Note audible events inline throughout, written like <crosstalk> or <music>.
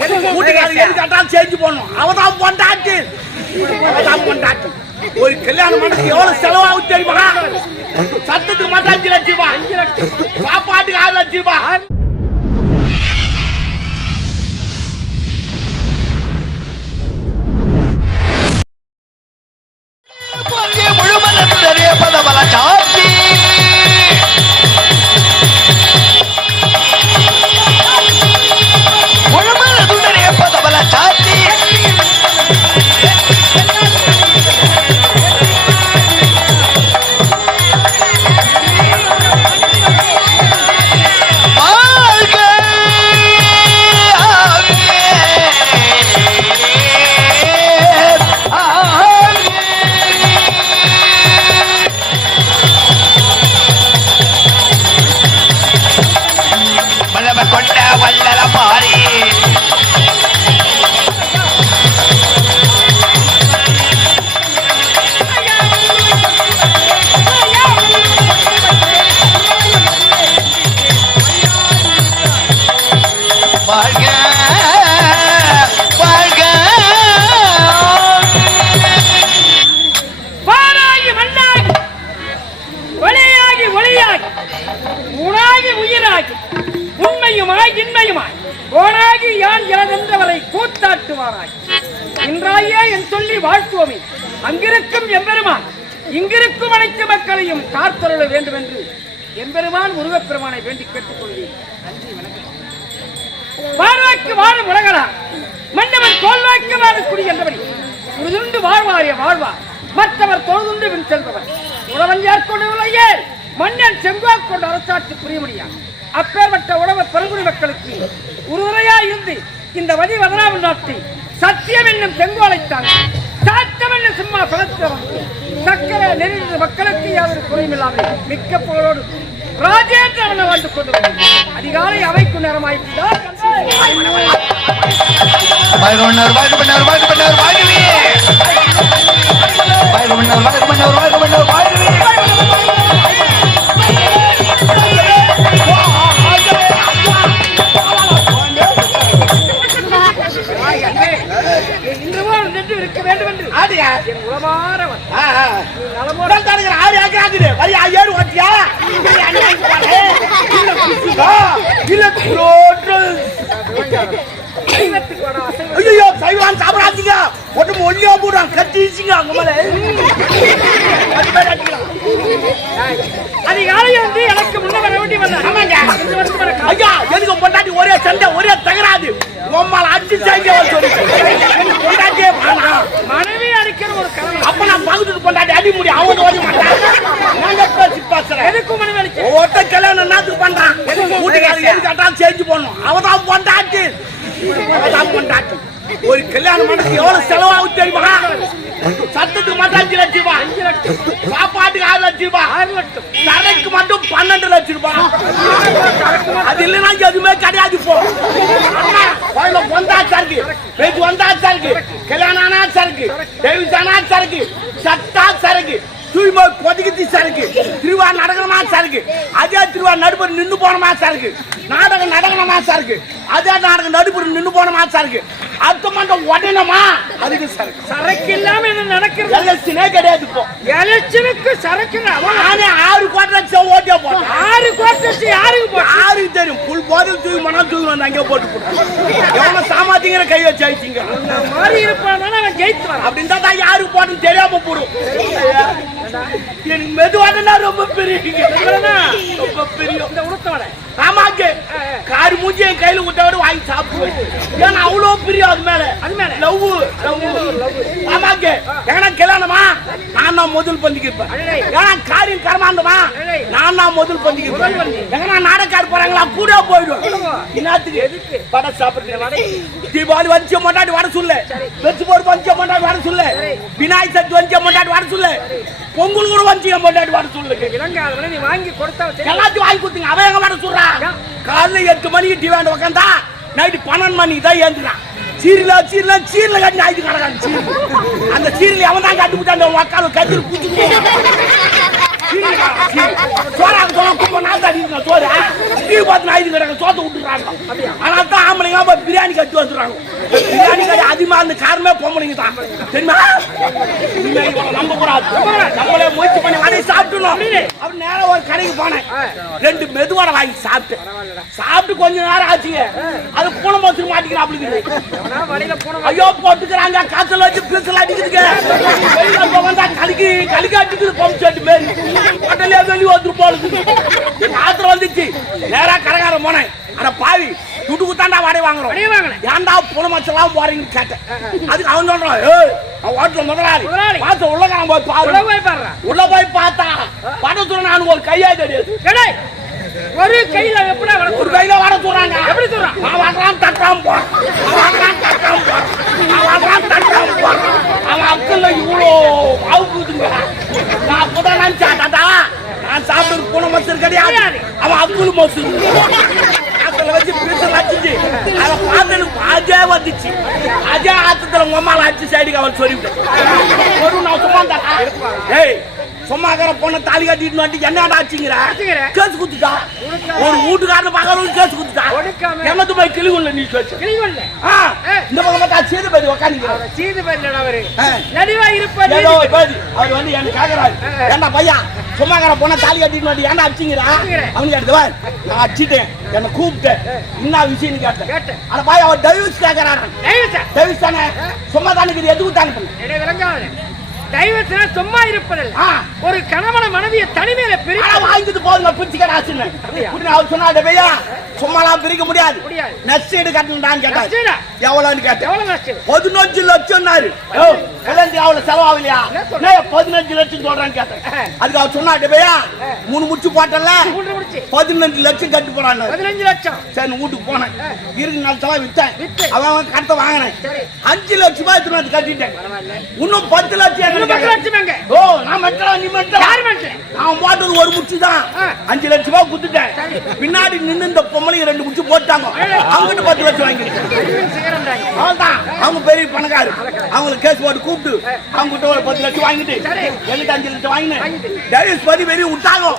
வீட்டுக்காரர் எது கேட்டாலும் செஞ்சு போடணும் அவதான் பொண்டாட்டி. அவதான் பொண்டாட்டி. ஒரு கல்யாணம் பண்ணி எவ்வளவு செலவாகும் தெரியுமா? சத்தத்துக்கு மட்டும் அஞ்சு லட்சம் ரூபாய். அஞ்சு சாப்பாட்டுக்கு ஆறு லட்சம் ரூபாய். வேண்டி கேட்டுக்கொள்கிறேன் நன்றி வணக்கம். வாழ்வாக்கு வாழும் உலகலா மன்னவர் கோல்வாக்கு வாழக்கூடிய என்றபடி உருதுண்டு வாழ்வாரிய வாழ்வார் மற்றவர் தொழுதுண்டு வின் செல்பவர். உழவன் ஏற்கொள்ளவில்லையே மன்னன் செங்கோல் கொண்டு அரசாட்சி புரிய முடியாது அப்பேற்பட்ட உழவர் பழங்குடி மக்களுக்கு உறுதுணையா இருந்து இந்த வதி வதனாவில் நாட்டி சத்தியம் என்னும் செங்கோலை தாங்கி. சாத்தம் என்னும் சும்மா பலத்தவன் சக்கர நெறிந்த மக்களுக்கு யாதொரு குறையும் இல்லாமல் மிக்க புகழோடு ராஜேந்திரன் வாழ்ந்து கொண்டு அதிகாலை அவைக்கு நேரமாயிருந்தால் வாழ்க மன்னர் வாழ்க மன்னர் வாழ்கவே வாழ்க மன்னர் வாழ்க மன்னர் வாழ்க மன்னர் வாழ்கவே ஆடியா என் உளமாறவன். ஆ, ஆ. நலமோடு. உடல் தடுக்கிற ஆறு ஏக்கர் ஆகுது வரி ஏறு ஓட்டியா? இல்ல ஐயோ சைவான் சாப்பிடாதீங்க. ஒட்டு ஒல்லியா போடுறான் கட்டிச்சுங்க அங்க மேல. வந்து எனக்கு முன்ன வேண்டி ஆமாங்க. ஐயா எதுக்கு பொண்டாட்டி ஒரே சண்டை ஒரே தகராது உம்மால அடிச்சு பொண்டாட்டியே மனைவி அப்ப நான் பகுத்துட்டு பொண்டாட்டி அடி முடியும் அவன் ஓடி மாட்டான். பேசி பேசுறேன் கல்யாணம் என்னத்துக்கு பண்றான்? வீட்டுக்காரர் எது கேட்டாலும் செஞ்சு போடணும். அவதான் பொண்டாட்டி. அவதான் பொண்டாட்டி. ஒரு கல்யாணம் பண்ணதுக்கு எவ்வளவு செலவாகும் தெரியுமா? சத்தத்துக்கு மட்டும் அஞ்சு லட்சம் ரூபாய். அஞ்சு லட்சம். சாப்பாட்டுக்கு ஆறு லட்சம் ரூபாய். ஆறு லட்சம். தரைக்கு மட்டும் பன்னெண்டு லட்சம் ரூபாய். அது இல்லைன்னா எதுவுமே கிடையாது இப்போ. குழந்தை பொந்தாச்சா இருக்கு வெஜ் வந்தாச்சா இருக்கு கல்யாணம் ஆனாச்சா இருக்கு டெய்விஸ் ஆனாச்சா இருக்கு சட்டா சரக்கு தூய்மை கொதிக்கத்தி சரக்கு திருவா நடக்கணுமா சரக்கு அதே திருவா நடுப்பர் நின்று போனமா சரக்கு நாடகம் நடக்கணுமா சரக்கு அதே நாடகம் நடுப்பர் நின்று போனமா சரக்கு அடுத்த மண்டம் உடனமா? அதுக்கு சரக்கு சரக்கு இல்லாம என்ன நடக்கிறது? எல்எஸ்டினே கிடையாது இப்போ. எலெக்ஷனுக்கு சரக்கு நானே ஆறு கோட்டை லட்சம் ஓட்டே போட்டேன். ஆறு கோட்டை வச்சு யாருக்கு போட்டு? யாருக்கு தெரியும்? புல் போதில் தூக்கி மணம் தூக்கி வந்து அங்கே போட்டு போட்டேன் எவன சாமாத்திங்கிற கை வச்சு ஆயிடுச்சிங்க மாறி இருப்பான் அவன் ஜெயித்து வரான். அப்படின்னு தான் யாருக்கு போட்டு தெரியாம போடும். எனக்கு மெதுவாக ரொம்ப பெரிய ரொம்ப பெரிய இந்த உடுத்தோட ஆமாங்க. காரி மூஞ்சி என் கையில விட்டவரை வாங்கி சாப்பிடுவேன். ஏன்னா அவ்வளோ பிரியம் அது மேல. அது மேல? லவ் லவ் ஆமாங்க. ஏன்னா கல்யாணமா? நான் தான் முதல் பந்திக்கிருப்பேன். ஏன்னா காரியம் கரமாந்தமா? அடடே. நான் தான் முதல் பந்திக்கிருப்பேன். எங்கன்னா நாடகார் போறாங்களா? கூட போயிடும் என்னத்துக்கு? வடை சாப்பிடுறேன் தீபாவளி வஞ்ச மாட்டாடி வர சொல்ல. வெச்சு போர் வஞ்ச மாட்டாடி வர சொல்ல. விநாயகர் சதுர்த்தி வஞ்ச மாட்டாடி வர சொல்ல. பொங்கல் கூட வஞ்ச மாட்டாடி வர சொல்லுங்க விலங்காதவனை நீ வாங்கி கொடுத்தா. எல்லாத்தையும் வாங்கி கொடுத்தீங்க. அவன் எங்க வர சொல்றா? காலைல எட்டு மணிக்கு டிவாண்ட உட்காந்தா நைட்டு பன்னெண்டு மணிக்கு தான் ஏந்துறான் சீரியல சீரியல சீரியல கட்டி ஆயிட்டு கிடக்கான் சீரியல் அந்த சீரியல் அவன் தான் கட்டி விட்டான் உக்கால கத்திரி பூச்சி <laughs> சோறாக்கு சொல்ல கும்ப நான் அடிக்கிற சோறு டீ பார்த்து நான் கிடக்க சோத்தை விட்டுறாங்க ஆனா தான் ஆம்பளைங்க போய் பிரியாணி கட்டி வந்துடுறாங்க பிரியாணி கட்டி அதிகமா அந்த காரணமே பொம்பளைங்க தான் தெரியுமா நம்ப கூடாது நம்மளே முயற்சி பண்ணி வாங்கி சாப்பிட்டுணும் அப்படி நேரம் ஒரு கடைக்கு போனேன் ரெண்டு மெதுவடை வாங்கி சாப்பிட்டு சாப்பிட்டு கொஞ்ச நேரம் ஆச்சுங்க அது பூனை மோசம் மாட்டிக்கிறேன் அப்படி ஐயோ போட்டுக்கிறாங்க. வச்சு பீசல் <laughs> வெளியில இப்ப வந்தா கலிக்கு கலிக்கு அடிக்குது பம்பு செட்டு மாரி ஹோட்டலே வெளியே வந்துட்டு போகுது ஆத்திரம் வந்துச்சு. நேரா கரகாரம் போனேன். அட பாவி துட்டு குத்தாண்டா வாடகை வாங்குறோம். ஏன்டா புலமச்சலாம் போறீங்கன்னு கேட்டேன். அதுக்கு அவன் சொல்றான் ஏய் அவன் ஹோட்டல் முதலாளி. பார்த்து உள்ள நான் போய் பாரு. உள்ள போய் பார்த்தா படத்துல நான் ஒரு கையா தெரியாது. ஒரு கையில எப்படி ஒரு கையில வர சொல்றாங்க எப்படி சொல்றான்? அவன் வர்றான் தட்டாம போறான். அவன் வர்றான் தட்டாம போறான். அவன் வர்றான் தட்டாம போறான். அவன் அக்கல்ல இவ்வளோ அவுக்குதுங்க நான் அப்பதான் நினைச்சேன் தாத்தா நான் மசூர் கிடையாது. அவன் அக்குள் மசூர் அக்கல்ல வச்சு பிரிசல் அடிச்சு அதை பார்த்தது அஜே வந்துச்சு. அஜே ஆத்தத்துல உம்மால அடிச்சு சைடுக்கு அவன் சொல்லிவிட்டேன் ஒரு நான் சும்மா ஏய் சும்மாக்கிற பொண்ணை தாலி கட்டிட்டு வந்து என்னடா ஆச்சுங்கிற? கேஸ் குத்துட்டா ஒரு வீட்டுக்காரன் பார்க்கறவங்க கேஸ் குத்துட்டா. என்னது போய் கிளி உள்ள நீ கேஸ்? கிளிகொல்ல ஆ, இந்த பக்கம் பார்த்தா சேது பேர் உக்காந்துக்கிறார் சீது பேர்லடா அவரு. நடிவா பேதி. அவர் வந்து என்ன கேக்குறாரு. ஏண்டா பையா சும்மாக்கிற பொண்ணை தாலி கட்டிட்டு வந்து ஏன்டா அடிச்சிங்கிறா அடிச்சுக்கிறேன். அவனுக்கு எடுத்து வா. நான் அடிச்சிட்டேன். என்ன கூப்பிட்டேன். என்ன விஷயம்னு கேட்டேன். அட பாய் அவர் டைவர்ஸ் கேக்குறாரு டைவர்ஸா தானே சும்மா தானே? இது எதுக்கு தானே டைவர்ஸ்னா சும்மா இருப்பதில்லை. ஒரு கணவன மனைவிய தனிமையில பிரிக்க வாங்கிட்டு போதுங்க பிரிச்சு கடாச்சுன்னு அவர் சொன்னாரு பையா? சும்மாலாம் பிரிக்க முடியாது. நஷ்டடா. எவ்வளோன்னு கேட்டேன். எவ்வளவு நஷ்டம் பதினஞ்சு லட்சம்னாரு. ஓ, கல்யாணத்துக்கு அவ்வளவு செலவாகலையா? பதினஞ்சு லட்சம் சொல்றேன்னு கேட்டேன். அதுக்கு அவர் சொன்னாரு பையா? மூணு முடிச்சு போட்டல பதினஞ்சு லட்சம் கட்டி போறான்னு. பதினஞ்சு லட்சம். சரி வீட்டுக்கு போனேன். இருக்கு நாலு செலவு வித்தேன். வித்து. அவன் கடத்த வாங்கினேன். அஞ்சு லட்சம் ரூபாய் கட்டிட்டேன். இன்னும் பத்து லட்சம் எங்க? ஓ நான் மெட்டலாம் நீ மெட்டலாம் யார் மெட்டல? நான் போட்டது ஒரு முச்சு தான். அஞ்சு லட்சம் ரூபாய் குத்துட்டேன். பின்னாடி நின்னு இந்த பொம்பளைங்க ரெண்டு முச்சு போட்டாங்க அங்கிட்டு பத்து லட்சம். அவ்வளவுதான் அவங்க பெரிய பணக்காரு அவங்களுக்கு கேஸ் போட்டு கூப்பிட்டு அவங்க கிட்ட ஒரு பத்து லட்சம் வாங்கிட்டு. எங்கிட்ட அஞ்சு லட்சம் வாங்கினேன். டைவர்ஸ் பண்ணி வெளியே விட்டாங்க?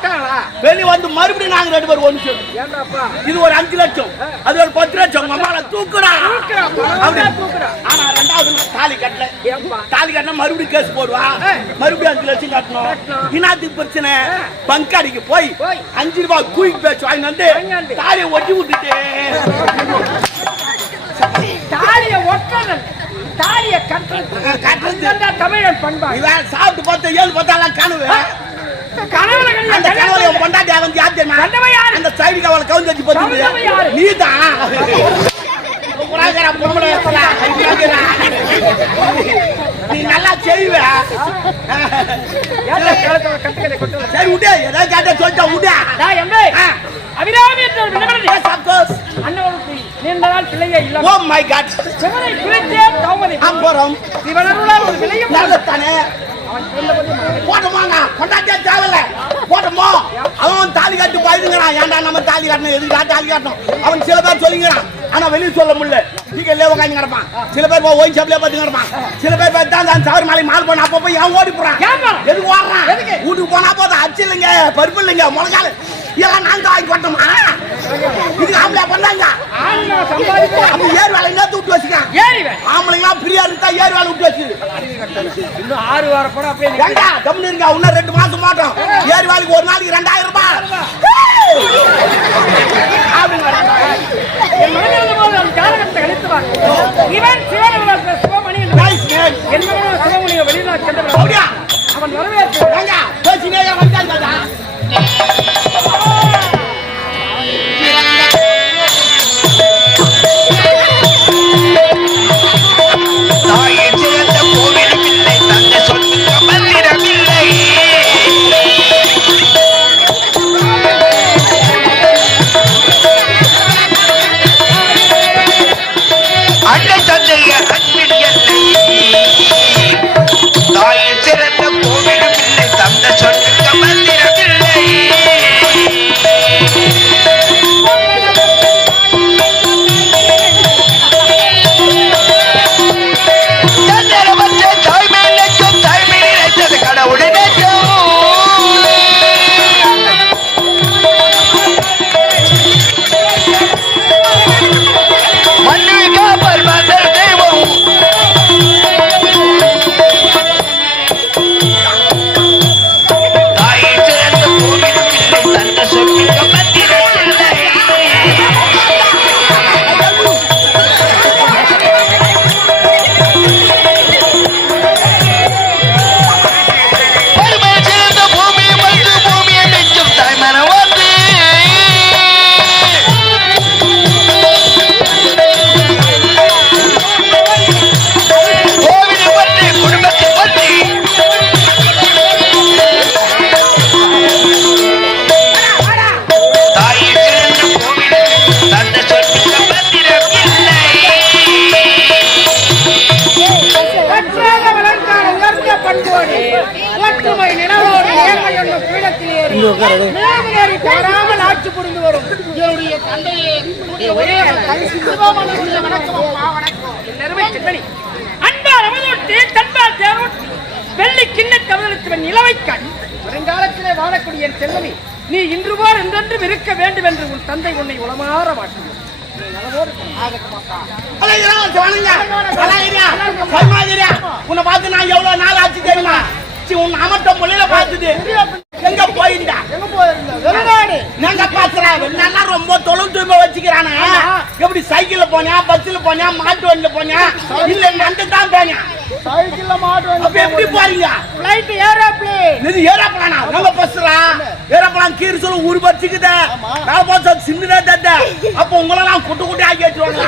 வெளியே வந்து மறுபடியும் நாங்க ரெண்டு பேரும் ஒன்று? இது ஒரு அஞ்சு லட்சம் அது ஒரு பத்து லட்சம் உங்க தூக்குடா தூக்குறா. ஆனா ரெண்டாவது தாலி கட்டல? தாலி கட்டினா மறுபடியும் கேஸ் போடுவா. மறுபடியும் அஞ்சு லட்சம் கட்டணும். இனாத்துக்கு பிரச்சனை ஆ. பங்காடிக்கு போய். அஞ்சு ரூபாய் குயிக் பேச்சு வாங்கி வந்து. தாலியை ஒட்டி விட்டுட்டு தாலிய ஒட்டுறது தாலிய கட்டுறது தமிழன் பண்பாடு இவன் சாப்பிட்டு பார்த்து ஏழு பார்த்தாலாம் கனவு கனவுல அந்த கனவுல பொண்டாட்டி அவன் யார் தெரியுமா? அந்த சைடுக்கு அவளை கவுந்து வச்சு? போச்சு நீதான் புறாக்கரா பொம்பளை. நீ நல்லா செய்வ? சரி விடு ஏதாவது கேட்டா சொல்லிட்டா விடு. அபிராமி என்ற ஒரு விண்ணப்பத்தை course. அன்னவருக்கு நீண்ட நாள் பிள்ளையே. சிவனை தௌமதி அப்புறம் ஒரு விலையும் அவன் பிறந்தபோது மகன். போட்டோமாங்க கொண்டாட்டியா தேவையில்ல. போட்டோமோ அவன் தாலி கட்டி போயிருங்கிறான் ஏன்டா நம்ம தாலி கட்டணும்? எதுக்குடா தாலி கட்டணும்? அவன் சில பேர் சொல்லிங்கிறான் ஆனா வெளிய சொல்ல முடியல. வீக்கெண்ட்லயே உட்காந்து கிடப்பான். சில பேர் போய் ஓயின் பார்த்து கிடப்பான். சில பேர் போய் தான் அந்த தவறு மாலை மால் அப்ப போய் ஏன் ஓடி போறான்? எதுக்கு ஓடுறான்? எதுக்கு? வீட்டுக்கு போனா போதும். அச்சு இல்லைங்க பருப்பு இல்லைங்க முழங்கால. இதெல்லாம் நான் வாங்கி கொட்டோமா இதுக்கு ஆம்பளை பண்ணாங்க அப்ப ஏர் வேலை என்ன விட்டு வச்சுக்கான் ஏறி வே. ஆம்பளைங்களாம் ஃப்ரீயா இருந்தா ஏர் வேலை விட்டு வச்சு இன்னும் ஆறு வார படம் அப்படியே. ஏண்டா கம்முனு இருங்க இன்னும் ரெண்டு மாசம் மாட்டோம். ஏறி வேலைக்கு ஒரு நாளைக்கு ரெண்டாயிரம் ரூபாய். அவன். இவன் சிவனருளால் சிவமணி என்று Nice man. அன்பால் அமதொட்டு தன்பால் தேரோட்டி வெள்ளி கிண்ண தமிழத்துவன் நிலவை கண். வருங்காலத்திலே வாழக்கூடிய என் நீ இன்று போல் என்றென்றும் இருக்க வேண்டும் என்று உன் தந்தை உன்னை உளமாற மாட்டான் அழகிறா, உன்னை பார்த்து நான் எவ்வளவு நாள் ஆச்சு தெரியுமா? சி, உன் அமட்ட மொழியில பார்த்தது. எங்க போயிருந்தா? எங்க போயிருந்த? வெளிநாடு நாங்க பாக்குறா நல்லா ரொம்ப தொழில் தூய்மை வச்சுக்கிறானே? எப்படி சைக்கிள்ல போனியா பஸ்ல போனியா மாட்டு வண்டியில போனியா? இல்ல நண்டு தான் போனியா? சைக்கிள்ல மாட்டு அப்ப எப்படி போறீங்க? பிளைட் ஏரோப்ளேன் இது ஏரோப்ளானா? நம்ம பஸ்ரா ஏரோப்ளான் கீறு சொல்ல ஊரு பச்சுக்குது நான் போச்சு சின்னதா தட்ட. அப்ப உங்களெல்லாம் குட்டு குட்டி ஆக்கி வச்சிருவாங்க.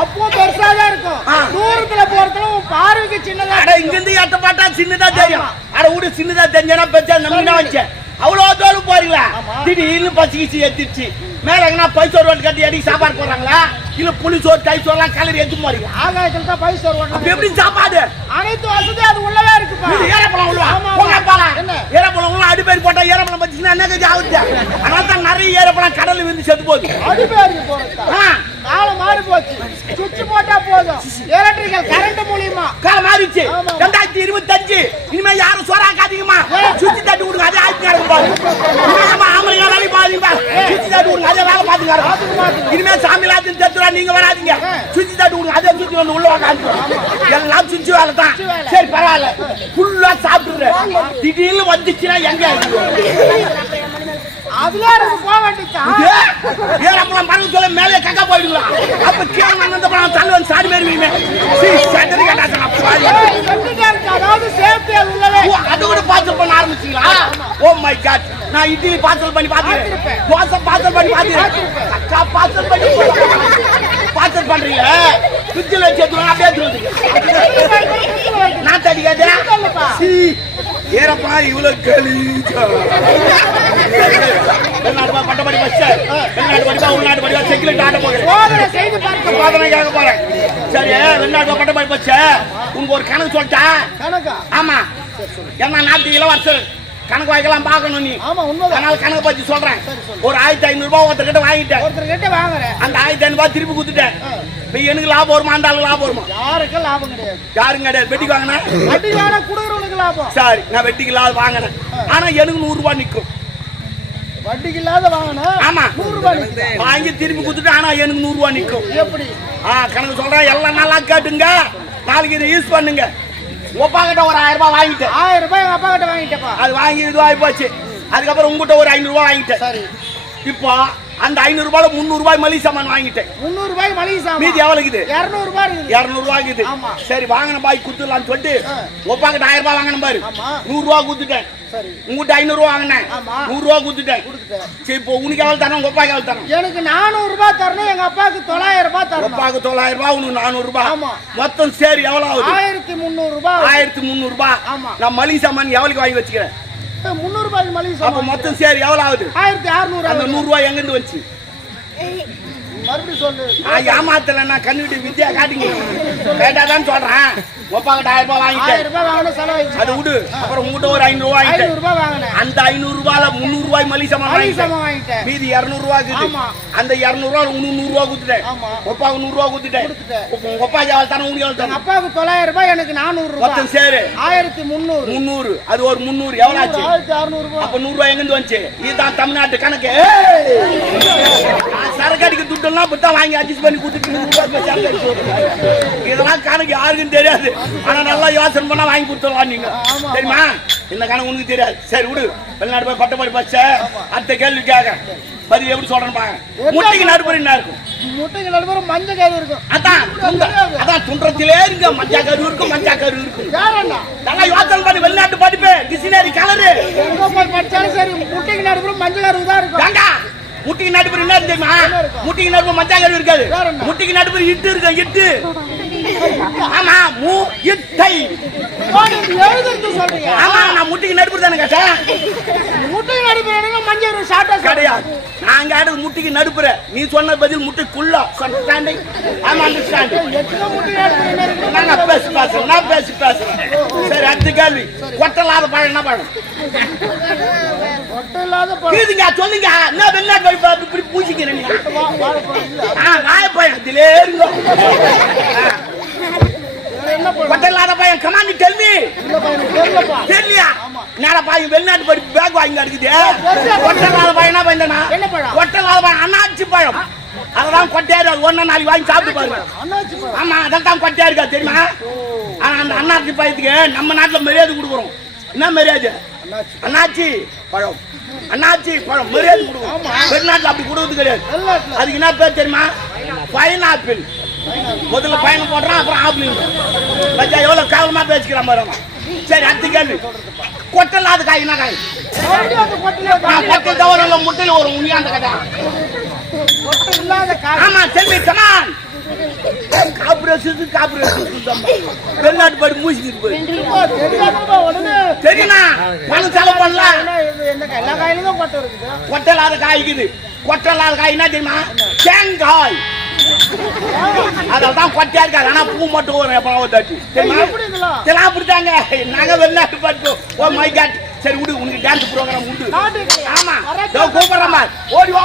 அப்போ பெருசா தான் இருக்கும். தூரத்துல போறதுல உன் பார்வைக்கு சின்னதா அட இங்க இருந்து எட்ட பாட்டா சின்னதா தெரியும். அட விடு சின்னதா தெரிஞ்சனா பெருசா நம்பினா வச்சேன் அவ்வளவு தூரம் போறீங்களா? திடீர்னு பசிக்கிச்சு எத்திருச்சு மேல எங்கன்னா பைசோர் ரோடு கட்டி அடி சாப்பாடு போடுறாங்களா? இல்ல புளி சோறு கை சோறுலாம் கலரி எடுத்து போறீங்க? ஆகாயத்துல தான் பைசா அப்ப ஓட்டணும் எப்படி சாப்பாடு? அனைத்து வசதியும் அது உள்ளவே இருக்குப்பா. இது ஏரப்பழம் உள்ள ஆமா, ஆமா. என்ன? ஏரப்பழம் உள்ள அடிப்பேர் போட்டா ஏரப்பழம் பச்சுன்னா என்ன கஞ்சி ஆகுது? அதனால தான் நிறைய ஏரப்பழம் கடல்ல விருந்து செத்து போகுது. அடிப்பேருக்கு போறது ஆ, காலம் மாறி போச்சு. சுவிட்ச் போட்டா போதும். எலக்ட்ரிக்கல் கரண்ட் மூலியமா. காலம் மாறிச்சு ஆமா. ரெண்டாயிரத்தி இருபத்தஞ்சு. இனிமே யாரும் சோறாக்காதீங்கம்மா. சுத்தி தட்டி விடுங்க அதே ஆயிரத்தி நடக்கும் பாரு இனிமே ஆம்பளைங்க வேலைக்கு பாருங்க சுத்தி தட்டி விடுங்க அதே வேலை பாத்துக்காரு இனிமே சாமி தத்துவா நீங்க வராதீங்க. சுத்தி தட்டி விடுங்க அதே சுத்தி வந்து உள்ள உக்காந்து எல்லாம் சுத்தி வேலை தான் சரி பரவாயில்ல. ஃபுல்லா சாப்பிட்டுறேன் திடீர்னு வந்துச்சுன்னா எங்க? அதுல போக வேண்டியதான் சொல்ல மேலே கக்கா போயிடுங்களா? அப்ப கீழே வந்து படம் தள்ளுவன் சாடி மாரி பாரு வெட்டிட்டே இருக்கு அதாவது சேஃப்டி அது கூட பார்சல் பண்ண ஆரம்பிச்சீங்களா? ஓ மை காட் நான் இட்லி பார்சல் பண்ணி பார்த்திருப்பேன். தோசை பார்சல் பண்ணி பாத்துறேன் அக்கா பார்சல் பண்ணி பார்சல் பண்றீங்க? ஃப்ரிட்ஜில் எடுத்துருவாங்க அப்படியே எடுத்துட்டு நான் தடிக்காதே. சி ஏறப்பா இவ்வளவு கலீஜா வெளிநாடு பா, பட்டப்படி பஸ் வெளிநாடு படிப்பா உள்நாடு படிப்பா செக்யூரிட்டி ஆட்ட போகிறேன். சோதனை செய்து பார்க்க சோதனை கேட்க போறேன். சரி வெளிநாடு பா, பட்டப்படி பஸ் உனக்கு ஒரு கணக்கு சொல்லிட்டா கணக்கா? ஆமா. என்ன நாட்டு இளவரசர். கணக்கு வாய்க்கலாம் பார்க்கணும் நீ. ஆமா உண்மைதான். அதனால கணக்கு பத்தி சொல்றேன். ஒரு ஆயிரத்தி ஐநூறு ரூபாய் ஒருத்தர்கிட்ட வாங்கிட்டேன். ஒருத்தர் கிட்ட வாங்குறேன். அந்த ஆயிரத்தி ஐநூறு ரூபாய் திருப்பி கொடுத்துட்டேன். இப்ப எனக்கு லாபம் வருமா? அந்த ஆளு லாபம் வருமா? யாருக்கும் லாபம் கிடையாது. யாருங்க கிடையாது. வெட்டிக்கு வாங்கினேன் வட்டி வேணா குடுக்குறவனுக்கு லாபம். சரி நான் வெட்டிக்கு லாபம் வாங்கினேன். ஆனா எனக்கு நூறு ரூபாய் நிக்கும். வட்டிக்கு இல்லாத வாங்கினா ஆமா. நூறு ரூபாய். வாங்கி திருப்பி கொடுத்துட்டு ஆனா எனக்கு நூறு ரூபாய் நிக்கும். எப்படி? ஆ கணக்கு சொல்றேன். எல்லாம் நல்லா கேட்டுங்க. நாளைக்கு இதை யூஸ் பண்ணுங்க. ஒப்பா கிட்ட ஒரு ஆயிரம் ரூபாய் வாங்கிட்டேன். ஆயிரம் ரூபாய் எங்க அப்பா கிட்ட வாங்கிட்டப்பா அது வாங்கி இதுவாகி போச்சு. அதுக்கப்புறம் உங்ககிட்ட ஒரு ஐநூறு ரூபாய் வாங்கிட்டேன். சரி. இப்போ அந்த ஐநூறு ரூபாயில முந்நூறு ரூபாய் மளிகை சாமான் வாங்கிட்டேன். முந்நூறு ரூபாய் மளிகை மீதி சாமான் எவ்வளவு இருக்குது? இருநூறு ரூபாய் இருக்குது. இருநூறு ரூபாய் இருக்குது. சரி வாங்கின பாய் குத்துலான்னு சொல்லிட்டு ஆ. ஒப்பா கிட்ட ஆயிரம் ரூபாய் வாங்கின பாரு. ஆமா. நூறு ரூபாய் குத்துட்டேன் சரி. உங்ககிட்ட ஐநூறு ரூபாய் வாங்கினேன். ஆமா. நூறு ரூபாய் குத்துட்டேன் சரி இப்போ உனக்கு எவ்வளவு தரணும்? உங்க ஒப்பாக்கு எவ்வளவு தரணும்? எனக்கு நானூறு ரூபாய் தரணும் எங்க அப்பாவுக்கு தொள்ளாயிரம் ரூபாய் தரணும். ஒப்பாக்கு தொள்ளாயிரம் ரூபாய் உனக்கு நானூறு ரூபாய் ஆமா. மொத்தம் சரி எவ்வளவு ஆகுது? ஆயிரத்தி முந்நூறு ரூபாய் ஆயிரத்தி முந்நூறு ரூபாய் ஆமா. நான் மளிகை சாமான் எவ்வளவுக்கு வாங்கி வச்சுக்கிறேன்? முந்நூறு ரூபாய் மளிகை மொத்தம் சரி எவ்வளவு ஆகுது? ஆயிரத்தி அறுநூறு அந்த நூறு ரூபாய் எங்க இருந்து வந்துச்சு மறுபடியும் சொல்லு. நான் ஏமாத்தல நான் கண்ணுட்டு வித்தியா காட்டிங்க. கேட்டாதான் சொல்றேன். ஒப்பா கிட்ட ஆயிரம் ரூபாய் வாங்கிட்டேன். ஆயிரம் ரூபாய் வாங்கினா செலவாயிடுச்சு. அதை விடு. அப்புறம் உங்ககிட்ட ஒரு ஐநூறு ரூபாய் ஐநூறு ரூபாய் வாங்கினேன். அந்த ஐநூறு ரூபாயில முந்நூறு ரூபாய் சாமான் மளிகை வாங்கிட்டேன். மீதி இருநூறு ரூபாய் இருக்குது. அந்த இருநூறு ரூபாய் உனக்கு நூறு ரூபாய் கொடுத்துட்டேன். ஆமா. ஒப்பாவுக்கு நூறு ரூபாய் கொடுத்துட்டேன். உங்க உங்க எவ்வளவு எங்க தரணும் அப்பாவுக்கு தொள்ளாயிரம் ரூபாய் எனக்கு நானூறு மொத்தம் ரூபாய் சேரு. ஆயிரத்தி முந்நூறு. முந்நூறு. அது ஒரு முந்நூறு. எவ்வளவு ஆச்சு? அறுநூறு ரூபாய். அப்ப நூறு ரூபாய் வந்துச்சு? இதுதான் தமிழ்நாட்டு கணக்கு. சரக்கு அடிக்க துட்டெல்லாம் இப்பதான் வாங்கி அட்ஜஸ்ட் பண்ணி கொடுத்துட்டு. இதெல்லாம் கணக்கு யாருக்கும் தெரியாது. ஆனா நல்லா யோசனை பண்ணா வாங்கி கொடுத்துடலாம் நீங்க. தெரியுமா? இந்த கணக்கு உனக்கு தெரியாது. சரி விடு. வெளிநாடு போய் பட்டப்படி பச்ச அடுத்த கேள்வி கேட்க பதில் எப்படி சொல்றேன்னு பாருங்க. முட்டைக்கு நடுப்பறி என்ன இருக்கும்? முட்டைக்கு நடுப்புறம் மஞ்சள் கயிறு இருக்கும். அதான் அதான் துன்றத்திலே இருக்க மஞ்சா கரு இருக்கும் மஞ்சா கரு இருக்கும். நல்லா யோசனை பண்ணி வெளிநாட்டு படிப்பு டிசினரி கலரு படிச்சாலும் சரி முட்டைக்கு நடுப்புறம் மஞ்சள் கயிறு தான் இருக்கும் முட்டிக்கு நடுப்புற என்ன தெரியுமா? முட்டிக்கு நடுப்புற மஞ்சா கரு இருக்காது? முட்டிக்கு நடுப்புற இட்டு இருக்கு இட்டு. ஆமா மூ இட்டை. எழுதுறது சொல்றீங்க ஆமா நான் முட்டிக்கு நடுப்புற தானே கேட்டேன். முட்டைக்கு நடுப்புறம் மஞ்சள் ஷார்ட்டா கிடையாது. நாங்க ஆடுறது முட்டிக்கு நடுப்புற நீ சொன்ன பதில் முட்டைக்குள்ள. அண்டர்ஸ்டாண்டிங் ஆமா அண்டர்ஸ்டாண்டிங் நடுப்புற நான் பேசி பேசுறேன் நான் பேசி பேசுறேன். சரி அடுத்த கேள்வி. கொட்டலாத பழம் என்ன பழம்? இல்லாத. இதுங்க சொல்லுங்க. என்ன வெளிநாட்டு வழி பா- இப்படி பூசிக்கிறேன் வாழைப்பழம் இதிலே பழம் கமாண்டி டெல்மி. தெரியலையா? நேரா வெளிநாட்டு படிப்பு பேக் வாங்கி பழம்னா என்ன பழம்? கொட்டலாத பழம் அண்ணாச்சி பழம். அதெல்லாம் கொட்டையாரு அது ஒண்ணு நாளைக்கு வாங்கி சாப்பிட்டு பாருங்க. ஆமா அதான் தான் கொட்டையா இருக்கா தெரியுமா ஆனா அந்த அண்ணாச்சி பழத்துக்கு நம்ம நாட்டுல மரியாதை கொடுக்குறோம். என்ன மரியாதை. அண்ணாச்சி பழம். அண்ணாச்சி பழம் மரியாதை கொடுக்குறோம் வெளிநாட்டுல அப்படி கொடுக்கறது கிடையாது. அதுக்கு என்ன பேர் தெரியுமா? பைனாப்பிள். முதல்ல பயணம் போடுறான் அப்புறம் ஆப்பிள் பச்சா எவ்வளவு கேவலமா பேசிக்கிறான் பாருங்க சரி அடுத்த கேள்வி கொட்டலாத காய் என்ன காய்? மறுபடியும் அந்த கொட்டையில நான் கொட்டை தவிர முட்டையில் ஒரு உண்மையா அந்த கதை. ஆமா செல்வி கமான் காப்புரேஷன் காப்புரேஷன் வெளிநாட்டு படி மூசிக்கிட்டு போய் பணம் செலவு பண்ணலாம்? எல்லா காயிலும் கொட்டை இருக்குது. கொட்டலாத காய்க்குது கொட்டலாத காய் என்ன தெரியுமா? தேங்காய். அதெல்லாம் கொட்டையா இருக்காது ஆனா பூ மட்டும் வரும் எப்போ தாட்டி தெரியுமா? அப்படித்தாங்க. நாங்க வெளிநாட்டு பட்டு ஓ மை காட் சரி விடு உனக்கு டான்ஸ் ப்ரோக்ராம் உண்டு. ஆமா. பார். ஓடி வா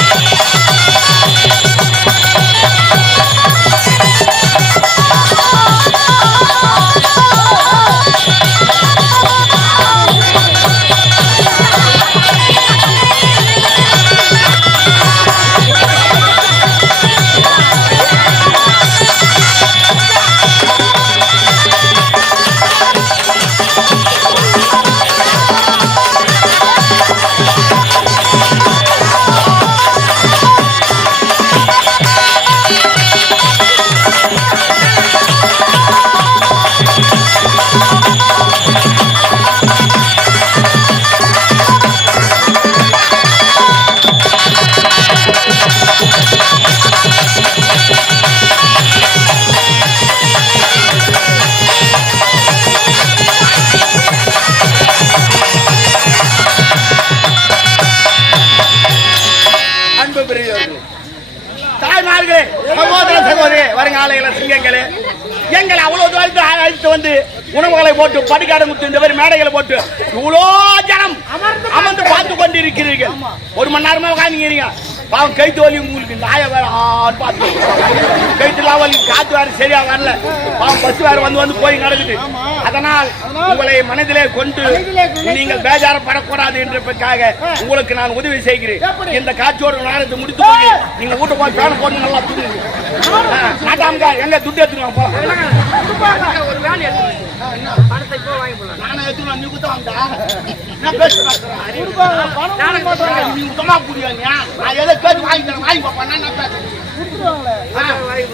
போட்டு படிக்காட முத்து இந்த மாதிரி மேடைகளை போட்டு இவ்வளோ ஜனம் அமர்ந்து பார்த்து. கொண்டு இருக்கிறீர்கள் ஒரு மணி நேரமா உட்காந்துக்கிறீங்க பாவம் கைத்து வலி உங்களுக்கு நாய வேற ஆன்னு பார்த்து. கைத்துலாம் வலி காத்து வேற சரியா வரல. பாவம் பஸ் வேற வந்து வந்து போய் நடக்குது. அதனால் உங்களை மனதிலே கொண்டு நீங்கள் பேஜாரப்படக்கூடாது என்றதுக்காக உங்களுக்கு நான் உதவி செய்கிறேன்? இந்த காட்சியோட நேரத்தை முடித்து போய் நீங்க வீட்டு போய் பேன போட்டு நல்லா தூங்குங்க நாட்டாமக்கா எங்க துட்டு எடுத்துருவாங்க போலாம். ஒரு வேன் எடுத்து பணத்தை இப்போ வாங்கி போடலாம் நானே நீ குத்த வாங்கடா நான் பேசுறேன் நீ சுத்தமா புரியாங்க நான் எதை கேட்டு வாங்கி தரேன் வாங்கி பாப்பா நான் என்ன பேசுறேன்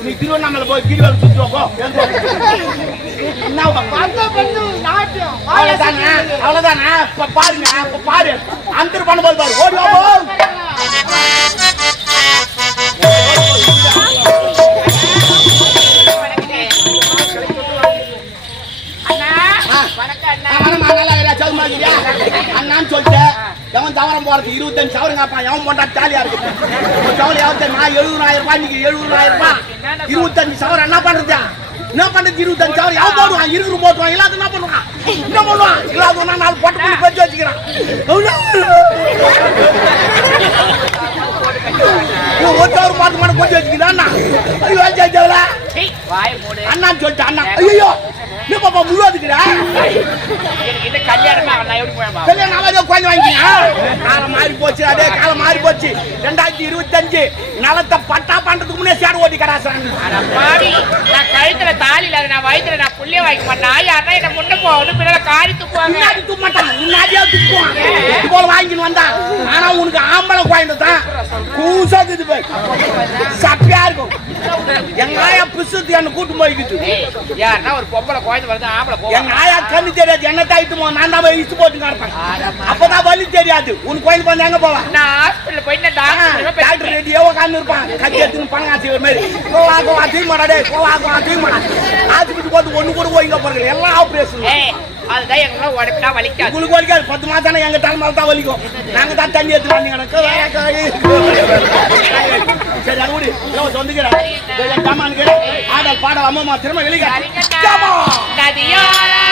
நீ திருவண்ணாமலை போய் கிரிவலம் சுற்றுவா போ அவ்வளவுதானே இப்ப பாருங்க. இப்ப பாரு அந்த பண்ணும்போது பாரு ஓடி அண்ணான்னு சொல்லிட்டேன். எவன் தவறம் போறது இருபத்தஞ்சு சவரம் எவன் போட்டா ஜாலியா இருக்கு ஒரு சவரம் எவ்வளவு நான் எழுபதாயிரம் ரூபாய் இன்னைக்கு எழுபதாயிரம் ரூபாய். இருபத்தஞ்சு சவரம் என்ன பண்றது என்ன பண்றது இருபத்தஞ்சு சவரம்? எவன் போடுவான்? இருக்கிற போட்டுவான் இல்லாத என்ன பண்ணுவான்? என்ன பண்ணுவான்? இல்லாத நாலு போட்டு பண்ணி பறிச்சு வச்சுக்கிறான். ஒருத்தவர் பார்த்து மட்டும் கொஞ்சம் வச்சுக்கிறான் ஐயோ வச்சாச்சவளா அண்ணான்னு சொல்லிட்டு அண்ணா. ஐயோ நீ பாப்பா முழுவதுக்குறா இது கல்யாணமா ஆகாத உட்காந்து வாங்கிக்கியா காலம் மாறி போச்சு அதே காலம் மாறி போச்சு ரெண்டாயிரத்தி இருபத்தஞ்சு நிலத்தை பட்டா பண்றதுக்கு முன்னே சேடு ஓட்டி கடாசுறாங்க நான் கழுத்துல தாலி இல்லாத நான் வயித்துல நான் புள்ளைய வாங்கி பண்ணா யாருன்னா என்ன முன்ன போகணும் பின்னால காரி துப்புவாங்க. முன்னாடி துப்ப மாட்டான் முன்னாடியே துப்புவான். இது போல வாங்கின்னு வந்தான் ஆனா உனக்கு ஆம்பளை குழந்தை தான். கூசா இருக்குது பாரு. சப்பியா இருக்கும். எங்க பிசுத்து என்ன கூட்டு ஏய், யாருன்னா ஒரு பொம்பளை குழந்தை வருது ஆம்பளை போவாங்க ஆயா கண்ணு தெரியாது. என்ன தாயிட்டு போ நான் தான் போய் இஷ்டு போட்டு கிடப்பேன். அப்பதான் வலி தெரியாது. உன் கோயில் வந்து எங்க போவா? நான் ஹாஸ்பிட்டல் போயிட்டு டாக்டர் ரெடியோ உட்காந்து இருப்பான். கத்தி எடுத்துன்னு பணம் ஒரு மாதிரி கோவா கோவா தூக்கி மாடா டே கோவா தூக்கி மாடா. ஆஸ்பத்திரி போட்டு ஒண்ணு கூட போய் போறது எல்லாம் ஆபரேஷன். அதுதான் எங்களை உடம்புனா வலிக்காது. உங்களுக்கு வலிக்காது. பத்து மாசம் தானே எங்க தலைமை தான் வலிக்கும். நாங்க தான் தண்ணி எடுத்து வந்து எனக்கு வேற. சரி அது விடு. சொந்துக்கிறேன் காமான்னு ஆடல் பாடல் அம்மா திரும்ப வெளியே நதியாரா.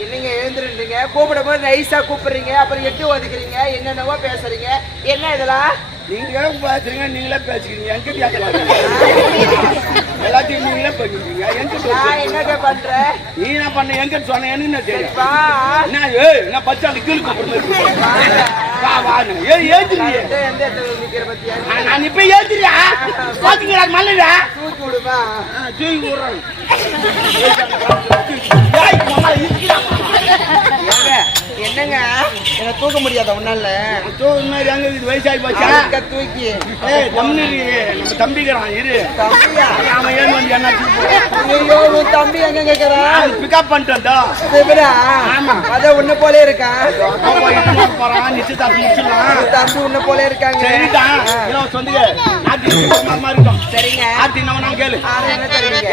என்னங்க எழுந்துருன்றீங்க கூப்பிடும் போது நைஸா கூப்பிடுறீங்க. அப்புறம் எட்டு ஒதுக்குறீங்க என்னென்னவோ பேசுறீங்க. என்ன இதெல்லாம்? நீங்க பேசுறீங்க நீங்களே பேசுறீங்க எங்க பேசலாம் எல்லாத்தையும் நீங்களே பேசுறீங்க எங்க பண்றேன் நீ என்ன பண்ண எங்கன்னு சொன்ன என்ன தெரியும் என்ன ஏய் என்ன பச்சை அந்த கீழ் வா வா ஏய் ஏத்துறியே நான் இப்ப ஏத்துறியா பாத்துக்கிறா மல்லடா தூக்கி விடுமா தூக்கி விடுறேன் என்னங்க? என்ன தூக்க முடியாத உன்னால? தூக்கு மாதிரி அங்க இது வயசாகி போச்சா அங்க தூக்கி ஏய் தம்பி. நம்ம தம்பிக்கிறான் இரு. தம்பியா? அவன் ஏன் வந்து என்ன ஐயோ உன் தம்பி எங்க கேக்குறான் பிக்கப் பண்ணிட்டா சிவரா ஆமா. அத உன்ன போல இருக்கான் போறான்? நிச்சயதார்த்தம் முடிச்சிடலாம். தம்பி உன்ன போல இருக்காங்க. இன்னும் சொந்துங்க ஆத்தி மாதிரி இருக்கும் சரிங்க. ஆத்தி நம்ம நான் கேளு.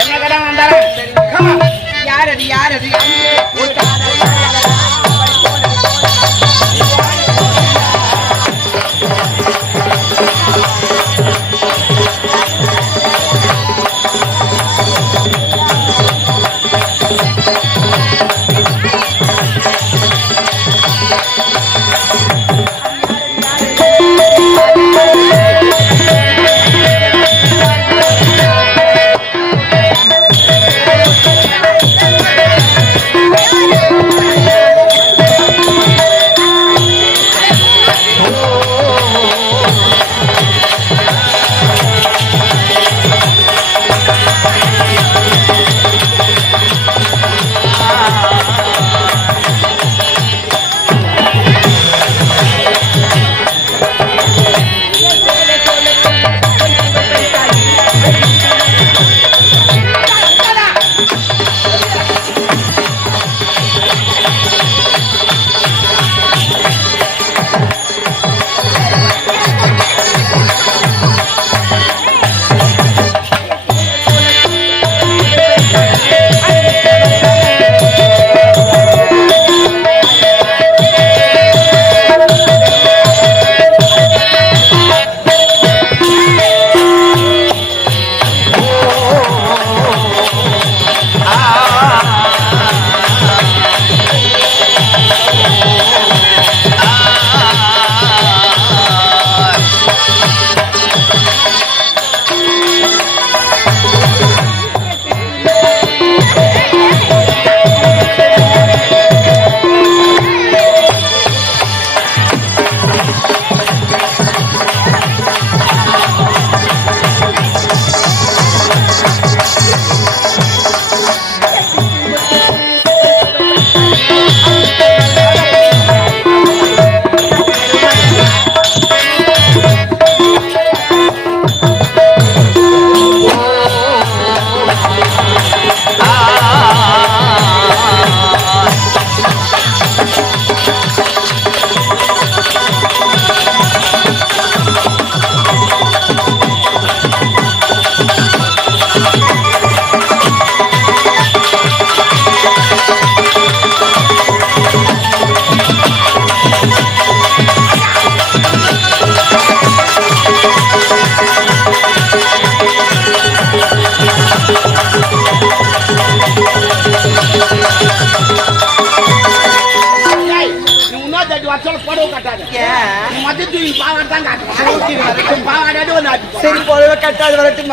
என்ன கடை வந்தாரா யார் அது? யார் அது?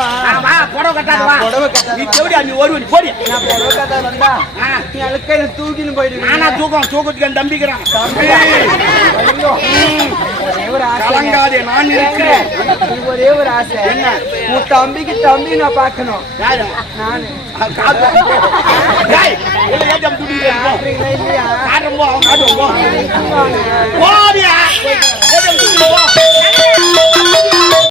வரட்டுமா வா புடவை கட்டாத வா. புடவை கட்டாத நீ தேவடியா நீ வருவ நீ போடி. நான் புடவை கட்டாது வந்தா. நீ அழுக்க என்ன தூக்கின்னு போயிடுவீங்க நானா தூக்கம் தூக்கத்துக்கு என் தம்பிக்கிறான். ஒரே ஒரு ஆசை. கலங்காதே நான் இருக்கிறேன். எனக்கு ஒரே ஒரு ஆசை. என்ன? உன் தம்பிக்கு தம்பி நான் பார்க்கணும். யாரு? நானு. ஆ, காட்டு. டேய், இல்ல ஏஜம் துடிக்கிறேன் போ. அப்படிங்களா இல்லையா? காட்டுறேன்